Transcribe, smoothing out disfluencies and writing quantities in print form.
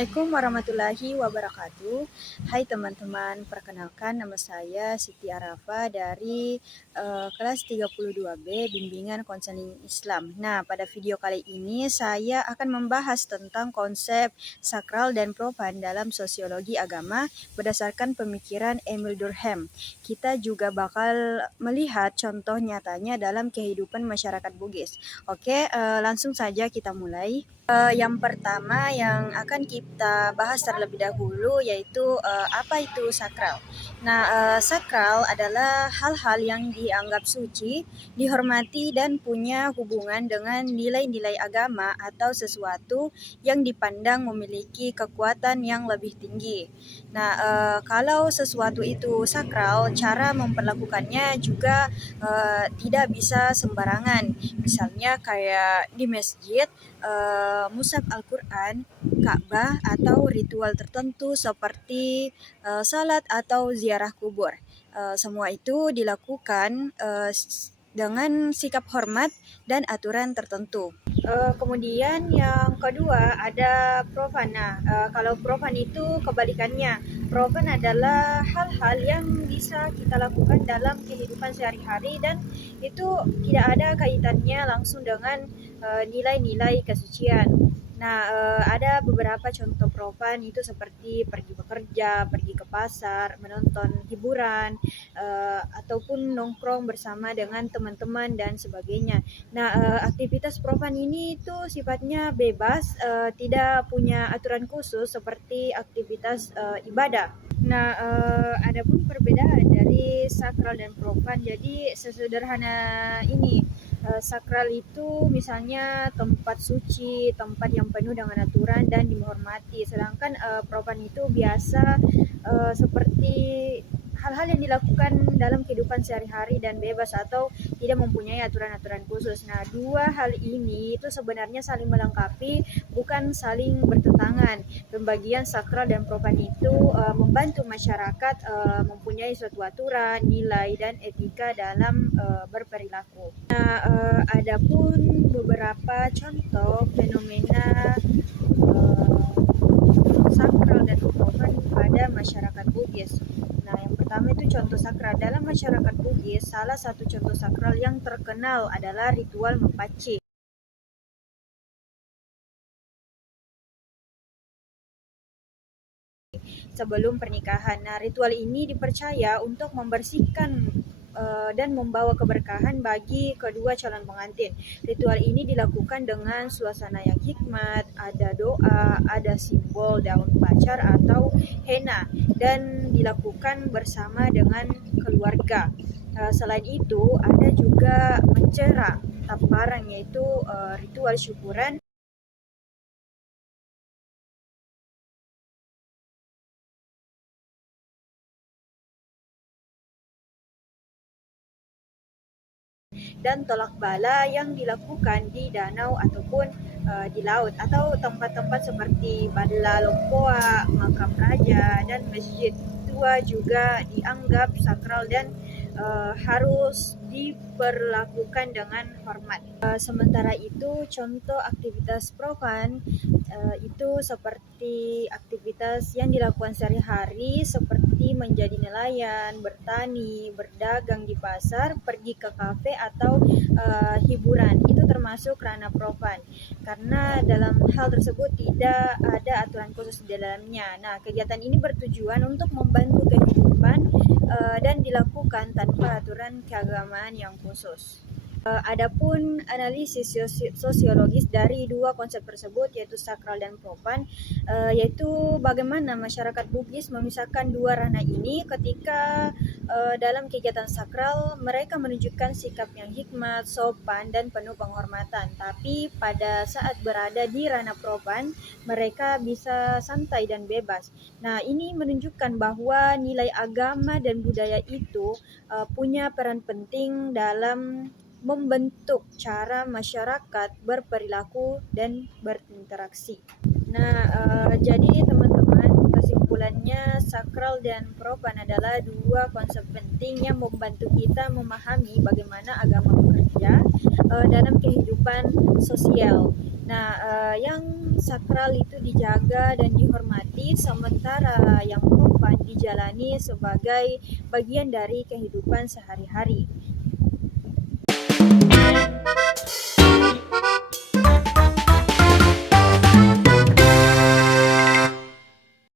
Assalamualaikum warahmatullahi wabarakatuh. Hai teman-teman, perkenalkan nama saya Siti Arafa dari kelas 32B Bimbingan Konseling Islam. Nah, pada video kali ini saya akan membahas tentang konsep sakral dan profan dalam sosiologi agama berdasarkan pemikiran Emil Durkheim. Kita juga bakal melihat contoh nyatanya dalam kehidupan masyarakat Bugis. Oke, langsung saja kita mulai. Yang pertama yang akan kita bahas terlebih dahulu yaitu apa itu sakral. Nah, sakral adalah hal-hal yang dianggap suci, dihormati dan punya hubungan dengan nilai-nilai agama atau sesuatu yang dipandang memiliki kekuatan yang lebih tinggi. Nah, kalau sesuatu itu sakral, cara memperlakukannya juga tidak bisa sembarangan. Misalnya kayak di masjid, mushaf Al-Quran, Ka'bah, atau ritual tertentu seperti salat atau ziarah kubur. Semua itu dilakukan dengan sikap hormat dan aturan tertentu. Kemudian yang kedua ada profan. Nah, kalau profan itu kebalikannya. Profan adalah hal-hal yang bisa kita lakukan dalam kehidupan sehari-hari dan itu tidak ada kaitannya langsung dengan nilai-nilai kesucian. Nah, ada beberapa contoh profan itu seperti pergi bekerja, pergi ke pasar, menonton hiburan, ataupun nongkrong bersama dengan teman-teman dan sebagainya. Nah, aktivitas profan ini itu sifatnya bebas, tidak punya aturan khusus seperti aktivitas ibadah. Nah, ada pun perbedaan dari sakral dan profan. Jadi sesederhana ini, sakral itu misalnya tempat suci, tempat yang penuh dengan aturan dan dihormati. Sedangkan profan itu biasa seperti hal-hal yang dilakukan dalam kehidupan sehari-hari dan bebas atau tidak mempunyai aturan-aturan khusus. Nah, dua hal ini itu sebenarnya saling melengkapi, bukan saling bertentangan. Pembagian sakral dan profan itu membantu masyarakat mempunyai suatu aturan, nilai, dan etika dalam berperilaku. Nah, ada pun beberapa contoh fenomena sakral dan profan pada masyarakat Bugis. Nah, yang pertama itu contoh sakral. Dalam masyarakat Bugis, salah satu contoh sakral yang terkenal adalah ritual mempaci. Sebelum pernikahan. Nah, ritual ini dipercaya untuk membersihkan dan membawa keberkahan bagi kedua calon pengantin. Ritual ini dilakukan dengan suasana yang hikmat, ada doa, ada simbol daun pacar atau henna, dan dilakukan bersama dengan keluarga. Selain itu, ada juga mencera taparang, yaitu ritual syukuran dan tolak bala yang dilakukan di danau ataupun di laut atau tempat-tempat seperti Bala Lompoa, makam raja, dan masjid tua juga dianggap sakral dan harus diperlakukan dengan hormat. Sementara itu, contoh aktivitas profan itu seperti aktivitas yang dilakukan sehari-hari seperti menjadi nelayan, bertani, berdagang di pasar, pergi ke kafe atau hiburan. Itu termasuk ranah profan karena dalam hal tersebut tidak ada aturan khusus di dalamnya. Nah, kegiatan ini bertujuan untuk membantu kehidupan dan dilakukan tanpa aturan keagamaan yang khusus. Adapun analisis sosiologis dari dua konsep tersebut yaitu sakral dan profan, yaitu bagaimana masyarakat Bugis memisahkan dua ranah ini ketika dalam kegiatan sakral mereka menunjukkan sikap yang hikmat, sopan, dan penuh penghormatan. Tapi pada saat berada di ranah profan, mereka bisa santai dan bebas. Nah, ini menunjukkan bahwa nilai agama dan budaya itu punya peran penting dalam membentuk cara masyarakat berperilaku dan berinteraksi. Nah, jadi teman-teman, kesimpulannya sakral dan profan adalah dua konsep penting yang membantu kita memahami bagaimana agama bekerja dalam kehidupan sosial. Nah, yang sakral itu dijaga dan dihormati, sementara yang profan dijalani sebagai bagian dari kehidupan sehari-hari.